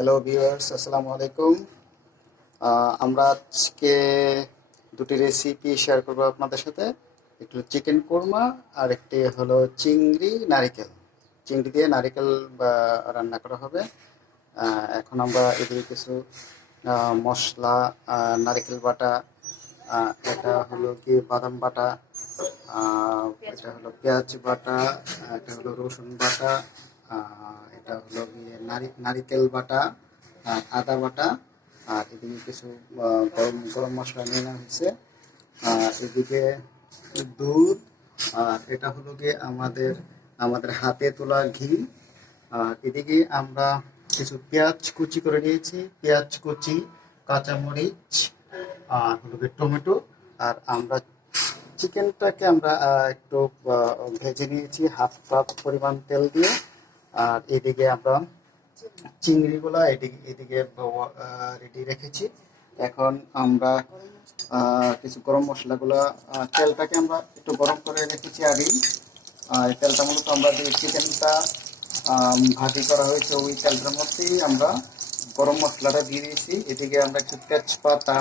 Hello viewers, আসসালামু আলাইকুম। আমরা আজকে দুটি রেসিপি শেয়ার করবো আপনাদের সাথে। একটু চিকেন কোরমা আর একটি হলো চিংড়ি নারিকেল। চিংড়ি দিয়ে নারিকেল বা রান্না করা হবে। এখন আমরা এদিকে কিছু মশলা, নারিকেল বাটা, এটা হলো কি বাদাম বাটা, এটা হলো পেঁয়াজ বাটা, এটা হলো রসুন বাটা, এটা হলো গিয়ে নারিকেল বাটা, আদা বাটা, আর এদিকে কিছু গরম গরম মশলা নিয়ে নেওয়া হয়েছে। এদিকে দুধ, আর এটা হলো গিয়ে আমাদের আমাদের হাতে তোলা ঘি। আর এদিকে আমরা কিছু পেঁয়াজ কুচি করে নিয়েছি, পেঁয়াজ কুচি, কাঁচামরিচ, আর হলো গিয়ে টমেটো। আর আমরা চিকেনটাকে আমরা একটু ভেজে নিয়েছি হাফ কাপ পরিমাণ তেল দিয়ে। আর এদিকে আমরা চিংড়িগুলো এদিকে এদিকে রেডি রেখেছি। এখন আমরা কিছু গরম মশলাগুলো, তেলটাকে আমরা একটু গরম করে রেখেছি আগেই। এই তেলটা মূলত আমরা যে চিকেনটা ভাজি করা হয়েছে ওই তেলটার মধ্যেই আমরা গরম মশলাটা দিয়ে দিয়েছি। এদিকে আমরা একটু তেজপাতা,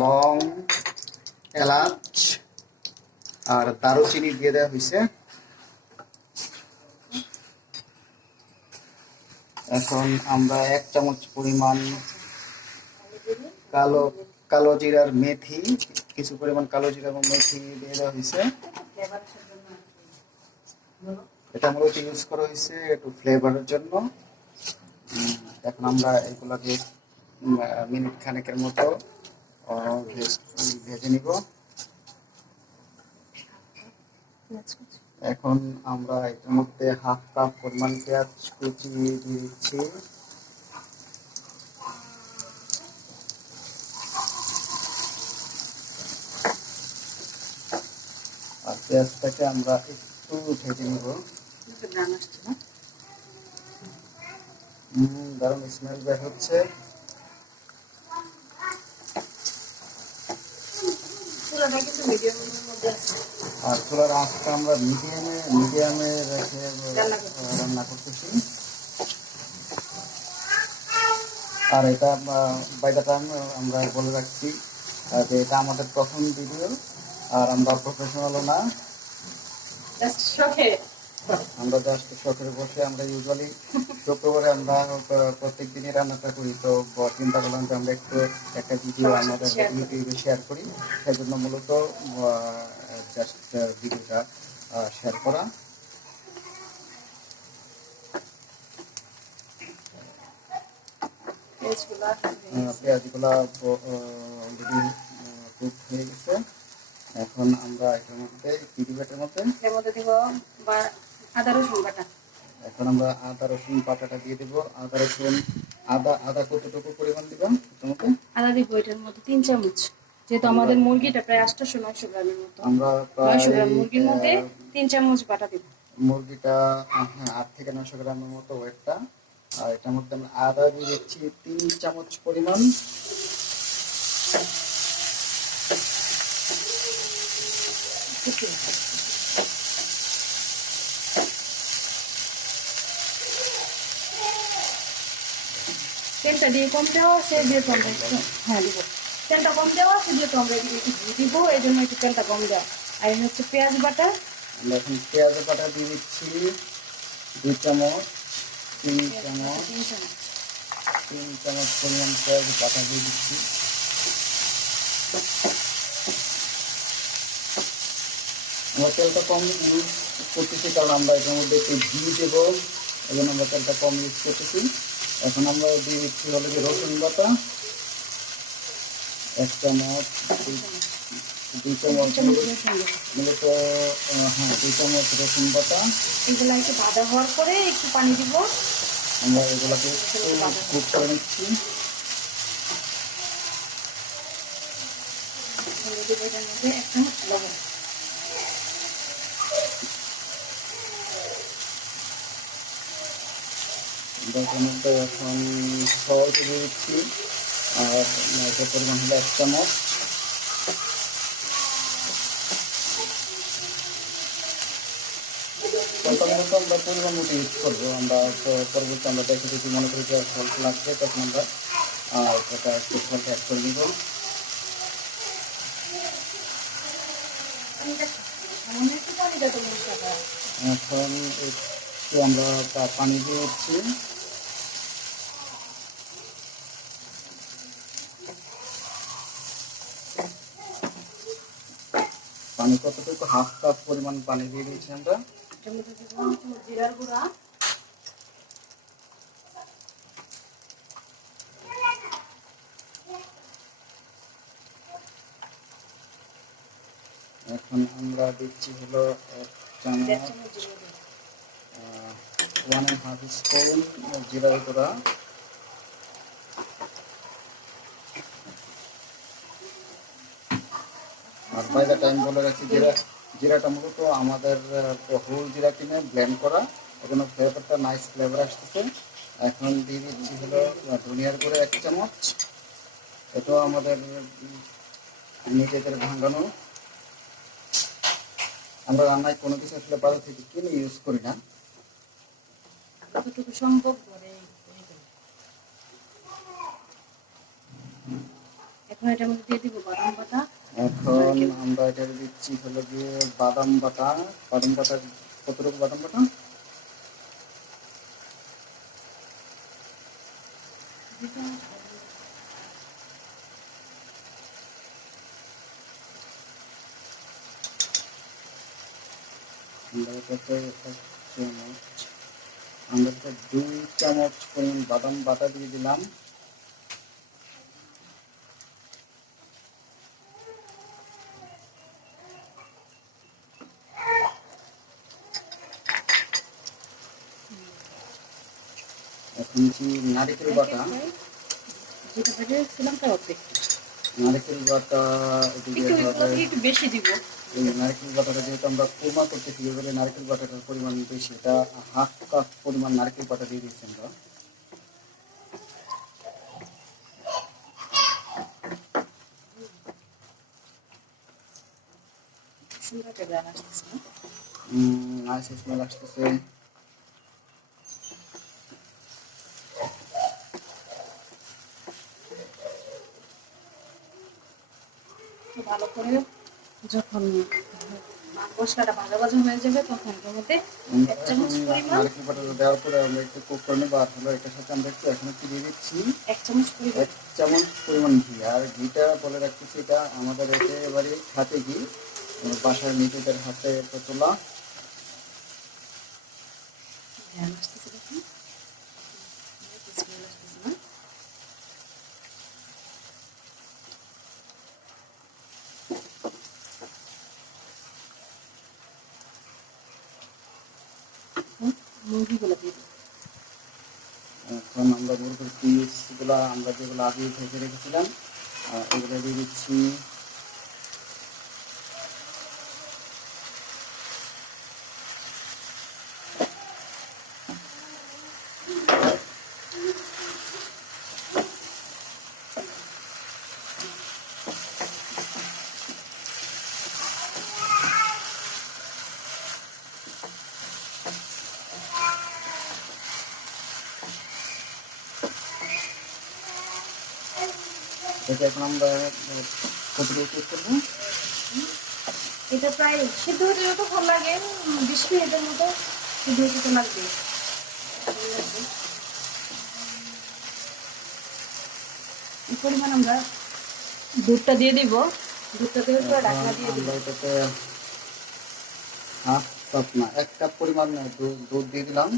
লং, এলাচ আর দারুচিনি দিয়ে দেওয়া হয়েছে। এখন আমরা 1 চামচ পরিমাণ কালো কালো জিরার মেথি, কিছু পরিমাণ কালো জিরা এবং মেথি দিয়ে দেওয়া হয়েছে। এটা মূলত ইউজ করা হয়েছে একটু ফ্লেভারের জন্য। এখন আমরা এগুলোকে মিনিট খানেকের মতো ভেজে নিব। এখন আমরা এটার মধ্যে হাফ কাপ পরিমাণ পেঁয়াজ কুচি দিয়ে দিচ্ছি। আর পেঁয়াজটাকে আমরা একটু ভেজে নিব। দারুণ স্মেল বের হচ্ছে। আর চুলার আঁচটা আমরা মিডিয়ামে রেখে রান্না করতেছি। আর এটা বাই দ্য টাইম আমরা বলে রাখছি যে এটা আমাদের প্রথম ভিডিও, আর আমরা প্রফেশনালও না, আমরা জাস্ট শখের বসে। আমরা ইউজুয়ালি শুক্রবারে আমরা প্রত্যেক দিনই রান্নাটা করি, তো চিন্তা করলাম যে আমরা একটু একটা ভিডিও আমাদের ইউটিউবে শেয়ার করি। সেজন্য মূলত জাস্ট ভিডিওটা শেয়ার করা। পেঁয়াজগুলা অলরেডি কুক হয়ে গেছে। এখন আমরা এটার মধ্যে কি দিব? এটার মধ্যে দিব আদা রসুন বাটা। এখন আমরা আদা রসুন বাটাটা দিয়ে দিব। আদা কতটুকু পরিমাণ দিব? আদা দিব এটার মধ্যে 3 চামচ, যেহেতু আমাদের মুরগিটা প্রায় 800-900 গ্রামের মতো। আমরা 900 গ্রাম মুরগির মধ্যে 3 চামচ বাটা দিব। মুরগিটা 8 থেকে 900 গ্রামের মতো ওয়েটটা। আর এটার মধ্যে আমরা আদা দিয়ে দিচ্ছি 3 চামচ পরিমাণ। তেলটা দিয়ে কম দেওয়া আছে যেহেতু আমরা দিব। তেলটা কম দেওয়া আছে যেহেতু আমরা এদিকে একটু ঘি দিব, এই জন্য একটু তেলটা কম দেওয়া। আর হচ্ছে পেঁয়াজ বাটা। আমরা এখন পেঁয়াজ বাটা দিয়ে দিচ্ছি 2 চামচ, 3 চামচ, 3 চামচ পরিমাণ পেঁয়াজ বাটা দিয়ে দিচ্ছি। আমরা তেলটা কম ইউজ করতেছি কারণ আমরা এটার মধ্যে একটু ঘি দেবো, এই জন্য আমরা তেলটা কম ইউজ করতেছি। এখন আমরা দিয়ে দিচ্ছি হলো যে রসুন বাটা 1 চামচ, 2 চামচ মূলত 2 চামচ রসুন বাটা। এগুলো একটু ভাজা হওয়ার পরে একটু পানি দিব। আমরা এগুলোকে একটু কুক করে নিচ্ছি। এটার মধ্যে এখন সল্ট দিয়ে দিচ্ছি, আর এটার পরিমাণ হলো 1 চামচ। এগুলো তো আমরা পরিমাণ মতো ইউজ করবো। আমরা পরবর্তী আমরা দেখে যদি মনে করি যে সল্ট লাগবে তখন আমরা এটা একটু সল্ট অ্যাড করে দিব। সামান্য একটু পানি দেবো মশলাটা। এখন একটু আমরা পানি দিয়ে দিচ্ছি। পানি কতটুকু, হাফ কাপ পরিমাণ পানি দিয়ে দিয়েছি আমরা। এটার মধ্যে দিব একটু জিরার গুঁড়া, এখন আমরা দিচ্ছি হলো 1 1.5 চামচ, চামচ জিরার গুঁড়া, 1.5 স্পুন জিরার গুঁড়া। আর বাই দ্য টাইম বলে রাখছি, জিরাটা মূলত আমাদের হোল জিরা কিনে ব্লেন্ড করা, এজন্য ফ্লেভারটা নাইস ফ্লেভার আসতেছে। এখন দিয়ে দিচ্ছি হলো ধনিয়ার গুঁড়ো 1 চামচ। এটাও আমাদের নিজেদের ভাঙানো। আমরা রান্নায় কোনো কিছু আসলে বাজার থেকে কিনে ইউজ করি না। যতটুকু সম্ভব করে এই করি। এখন এটার মধ্যে দিয়ে দিব বাদাম বাটা। এখন আমরা এটা দিচ্ছি হলো গিয়ে বাদাম বাটা। বাদাম বাটা কতটুকু বাদাম বাটা? আমরা এটাতে 1 চামচ, আমরা এটা 2 চামচ পরিমাণ বাদাম বাটা দিয়ে দিলাম। এখন কি নারকেল বাটা, যেটা ভেজে রেখেছিলাম তার অর্ধেক। নারকেল বাটা দিতে হবে। একটু বেশি দিব। এই নারকেল বাটাটা যেহেতু আমরা কোরমা করতেছি, এবারে নারকেল বাটাটার পরিমাণ বেশি, এটা হাফ কাপ পরিমাণ নারকেল বাটা দিয়ে দিচ্ছি আমরা। সুন্দর একটা গ্রান আসতেছে না? নাইস স্মেল আসতেছে। তো ভালো করে যখন মশলাটা ভাজা ভাজা হয়ে যাবে তখন এর মধ্যে 1 চামচ পরিমাণ, নারকেল বাটাটা দেওয়ার পরে আমরা একটু কুক করে নেবো। আর হলো এটার সাথে আমরা এখন একটু দিয়ে দিচ্ছি 1 চামচ পরিমাণ 1 চামচ পরিমাণ ঘি। আর ঘিটা বলে রাখতেছি, এটা আমাদের একেবারে হাতে ঘি, বাসার নিজেদের হাতে তোলা। গ্রান আসতেছে দেখুন, স্মেল আসতেছে না? মুরগিগুলো দিয়ে দিই। এখন আমরা মুরগির পিসগুলো আমরা যেগুলো আগে ভেজে রেখেছিলাম এগুলো দিয়ে দিচ্ছি। এটা এখন আমরা কতটুকু কুক করবো? এটা প্রায় সিদ্ধ হতে যত ভালো লাগে 20 মিনিটের মতো সিদ্ধ হতে তো লাগবে। এই পরিমাণ আমরা দুধটা দিয়ে দিব। দুধটা দিয়ে পুরো ঢাকনা দিয়ে দিব। আমরা এটাতে হাফ কাপ না 1 কাপ পরিমাণ দুধ দিয়ে দিলাম।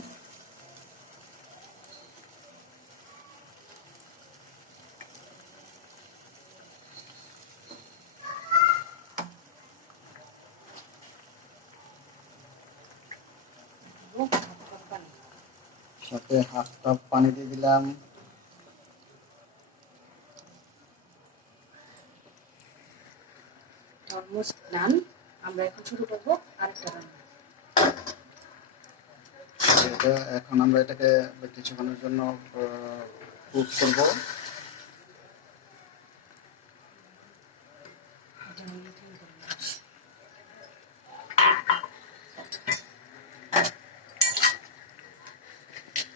সাথে হাফ কাপ পানি দিয়ে দিলাম। Almost done. আমরা এখন শুরু করব আরেকটা রান্না। এখন আমরা এটাকে কিছুক্ষণের জন্য কুক করব।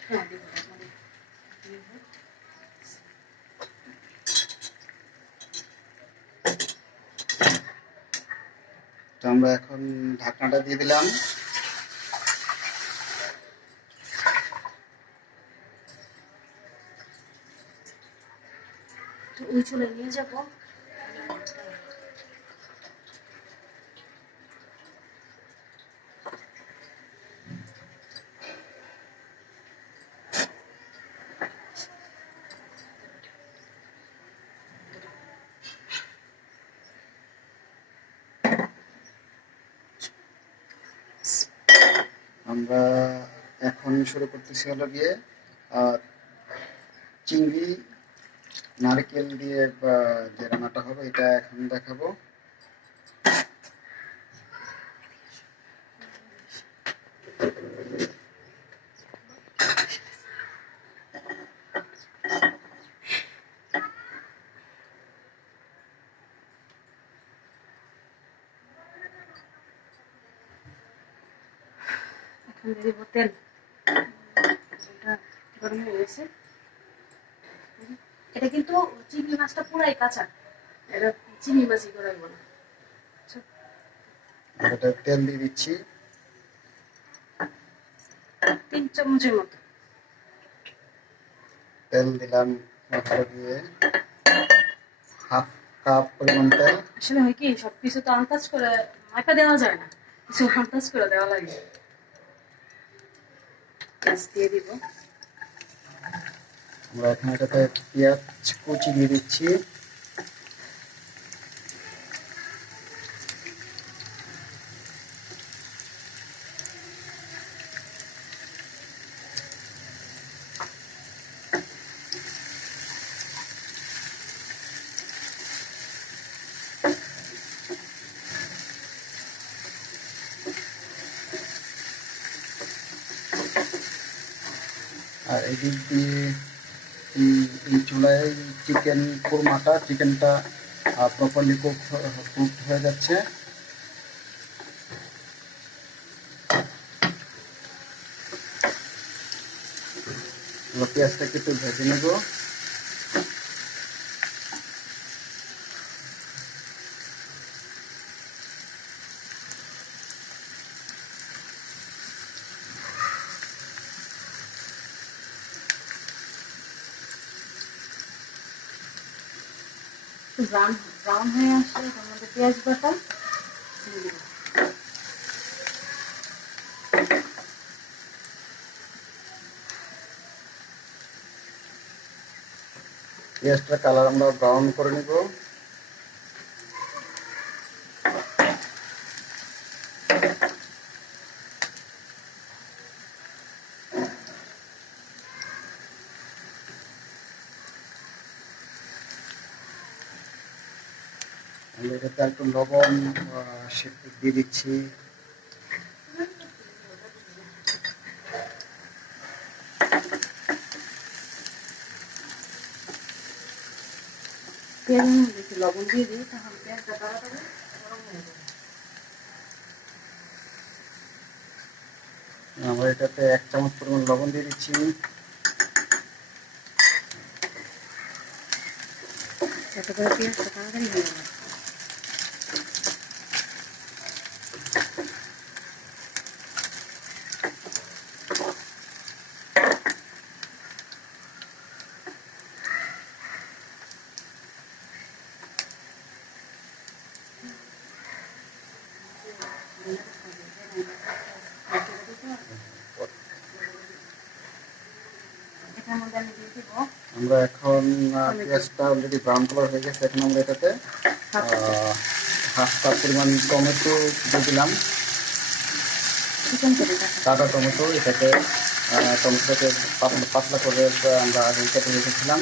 হ্যাঁ দিব দিব। তো আমরা এখন ঢাকনাটা দিয়ে দিলাম। তো ওই চুলে নিয়ে যাবো। আমরা এখন শুরু করতেছি হলো গিয়ে চিংড়ি নারকেল দিয়ে যে রান্নাটা হবে এটা এখন দেখাবো। এখন দিয়ে দিব তেল। এটা গরম হয়ে গেছে। এটা কিন্তু চিংড়ি মাছটা পুরাই কাঁচা, এটা চিংড়ি মাছই করাইব না। এটা তেল দিয়ে দিচ্ছি 3 চামচের মতো তেল দিলাম। হলো গিয়ে হাফ কাপ পরিমাণ তেল। আসলে হয় কি সবকিছু তো আন্দাজ করে মাপা দেওয়া যায় না, কিছু আন্দাজ করে দেওয়া লাগে। পেঁয়াজ দিয়ে দিব। আমরা এখন এটাতে পেঁয়াজ কুচি দিয়ে দিচ্ছি। আর এদিক দিয়ে এই চুলায় চিকেনটা প্রপারলি কুকড হয়ে যাচ্ছে। পেঁয়াজটাকে একটু ভেজে নেব। ব্রাউন ব্রাউন হয়ে আসলে তার মধ্যে পেঁয়াজ বাটা দিয়ে দিব। পেঁয়াজটার কালার আমরা ব্রাউন করে নেব। আমরা এটাতে একটু লবণ দিয়ে দিচ্ছি। পেঁয়াজের মধ্যে একটু লবণ দিয়ে দিই, তাহলে পেঁয়াজটা তাড়াতাড়ি গরম হয়ে যাবে। আমরা এটাতে 1 চামচ পরিমাণ লবণ দিয়ে দিচ্ছি। যাতে করে পেঁয়াজটা তাড়াতাড়ি হয়ে যায়। এটার মধ্যে আমি দিয়ে দিব আমরা এখন পেঁয়াজটা অলরেডি ব্রাউন কালার হয়ে গেছে। এখন আমরা এটাতে হাফ কাপ পরিমাণ টমেটো দিয়ে দিলাম। চিকেন করে কাটা টমেটো, এটাকে টমেটোটাকে পাতলা করে আমরা আগে কেটে রেখেছিলাম।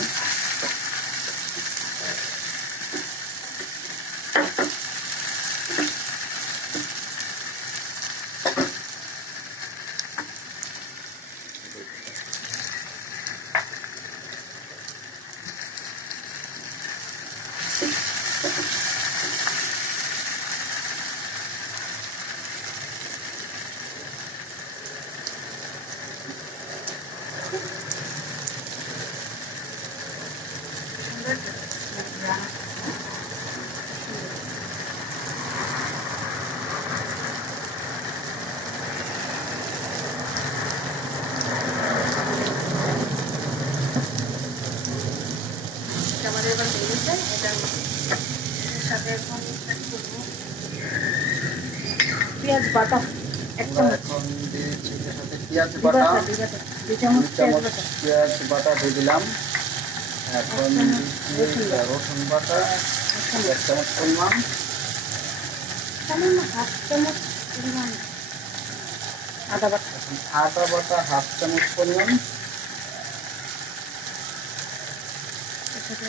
এটা আমাদের এবার হয়ে গেছে। এটার সাথে এখন add করবো পেঁয়াজ বাটা এক আমরা চামচ, এখন দিয়েছি এর সাথে পেঁয়াজ দুই বাটা, বাটা, দুই চামচ 2 পেঁয়াজ চামচ বাটা, পেঁয়াজ বাটা দিয়ে দিলাম। এখন এক চামচ দিচ্ছি রসুন বাটা, রসুন বাটা এক চামচ, 1 চামচ পরিমাণ, সামান্য হাফ চামচ পরিমাণ আদা বাটা, এখন আদা বাটা 1/2 চামচ পরিমাণ, এর সাথে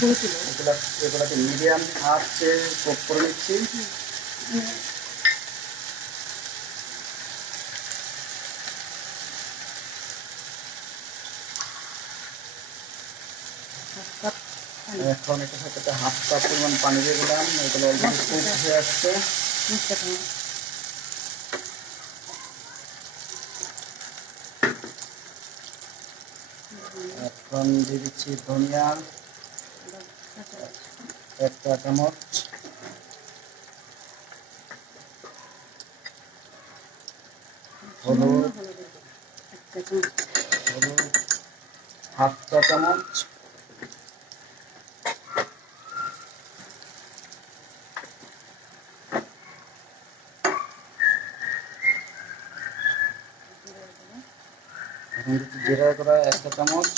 হলুদ গুঁড়ো, এগুলাকে মিডিয়াম আঁচে কুক করে নিচ্ছি। হাফ কাপ পানি, এখন এটার সাথে 1/2 কাপ পরিমাণ পানি দিয়ে দিলাম। এগুলো অলরেডি কুক হয়ে আসছে। মশলাটা এখন দিয়ে দিচ্ছি ধনিয়া 1 চা চামচ, হলুদ এক চা চামচ, হলুদ 1/2 চা চামচ, এখন দিচ্ছি জিরা গুঁড়া 1 চা চামচ,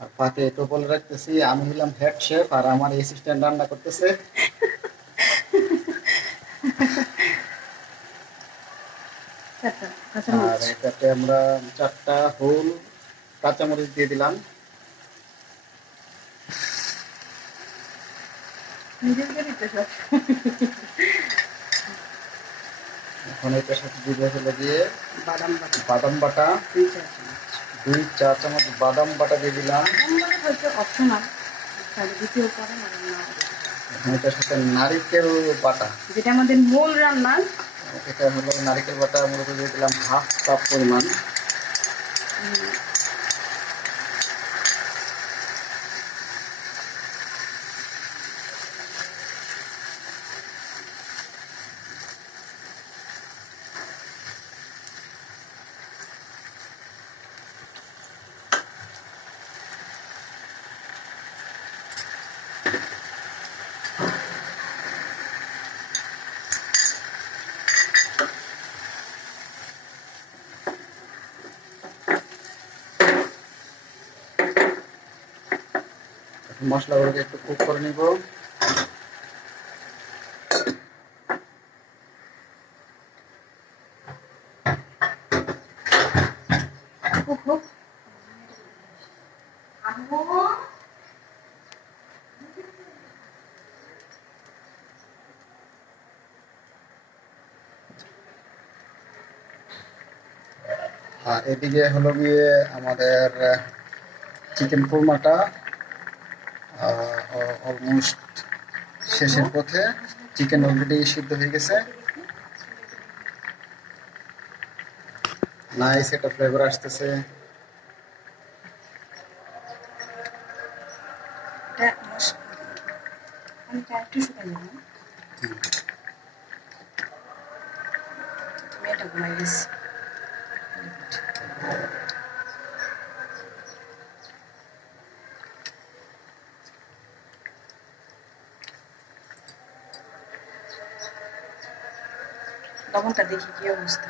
আর ফাঁকে একটু বলে রাখতেছি আমি হলাম হেড শেফ আর আমার অ্যাসিস্ট্যান্ট রান্না করতেছে। চারটা আর কাঁচামরিচ, এটাতে আমরা 4টা হোল কাঁচামরিচ দিয়ে দিলাম। নিজের বাড়িতে সব এখন এটার সাথে দিয়ে হলো দিয়ে বাদাম বাটা বাদাম বাটা, 2 চা চামচ, 2 চা চামচ বাদাম বাটা দিয়ে দিলাম। বাদাম বাটা হচ্ছে অপশনাল, তাহলে দ্বিতীয় পারেন আর না, এখন এটার সাথে নারিকেল বাটা, যেটা আমাদের মূল রান্না। এটা হলো নারিকেল বাটা মূলত দিয়ে দিলাম 1/2 কাপ পরিমাণ। মশলাগুলোকে একটু কুক করে নিব। খুব খুব আর এদিকে হলো গিয়ে আমাদের চিকেন কোরমাটা অলমোস্ট শেষের পথে। চিকেন অলরেডি সিদ্ধ হয়ে গেছে, নাইস একটা ফ্লেভার আসতেছে। পানিটা একটু শুকাই যাবে, মেয়েটা ঘুমাই গেছে। লবণটা দেখি কি অবস্থা,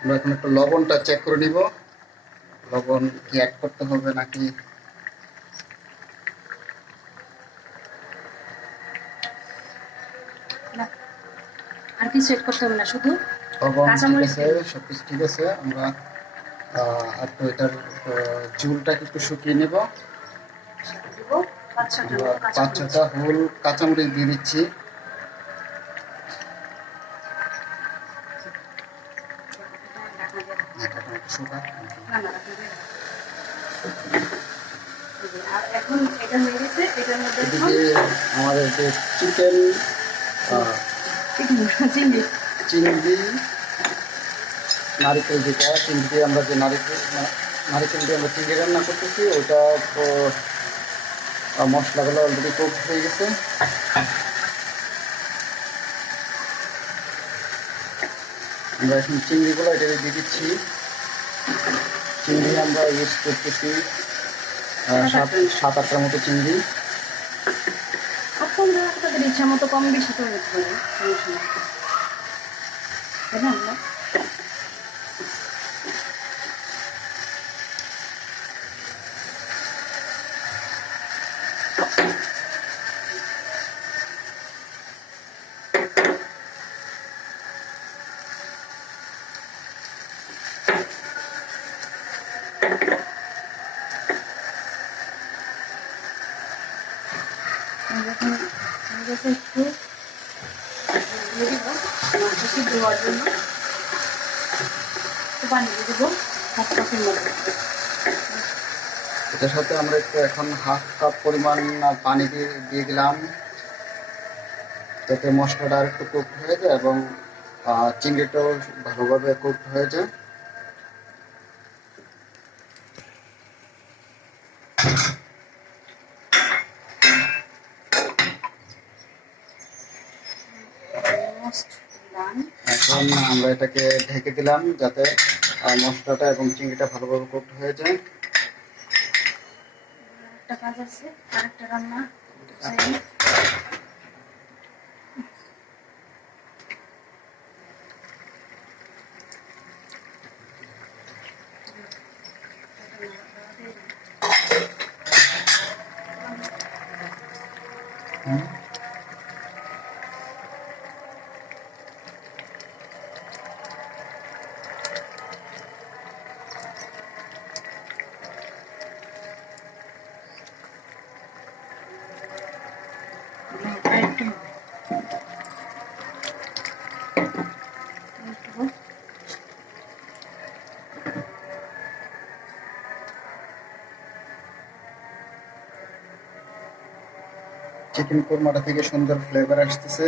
আমরা এখন একটু লবণটা চেক করে নিব, লবণ কি অ্যাড করতে হবে নাকি। আর কিছু এড করতে হবে না, শুধু লবণ ঠিক কাঁচামরিচ আছে, সবকিছু ঠিক আছে। আমরা একটু এটার ঝুলটাকে একটু শুকিয়ে নেব। দিব 5-6টা আমরা 5-6টা হোল কাঁচামরিচ দিয়ে দিচ্ছি। সুগার। না না রাখা যাবে। এই যে, আর এখন এটা হয়ে গেছে, এটার মধ্যে এখন এদিকে আমাদের যে চিকেন চিংড়ি চিংড়ি নারিকেল, যেটা চিংড়ি দিয়ে আমরা যে নারিকেল দিয়ে আমরা চিংড়ি রান্না করতেছি, ওটা তো মশলাগুলো অলরেডি কুক হয়ে গেছে। আমরা এখন চিংড়িগুলো এটা দিয়ে দিচ্ছি। চিংড়ি আমরা ইউজ করতেছি 7-8টার মতো চিংড়ি। আপনারা আপনাদের ইচ্ছা মতো কম বেশি করে দিতে পারেন, সমস্যা নেই। তাই না আল্লাহ? যখন একটু দিয়ে দিব মাংস সিদ্ধ হওয়ার জন্য, একটু পানি দিয়ে দেবো 1/2 কাপের মতো। এটার সাথে আমরা একটু এখন 1/2 কাপ পরিমাণ পানি দিয়ে দিলাম, যাতে মশলাটা আর একটু কুক হয়ে যায় এবং চিংড়িটাও ভালোভাবে কুক হয়ে যায়। Almost done. এখন আমরা এটাকে ঢেকে দিলাম যাতে মশলাটা এবং চিংড়িটা ভালোভাবে কুক হয়ে যায়। একটা কাজ আছে, আরেকটা রান্না চাই। আরেকটু চিকেন কোরমাটা থেকে সুন্দর ফ্লেভার আসতেছে।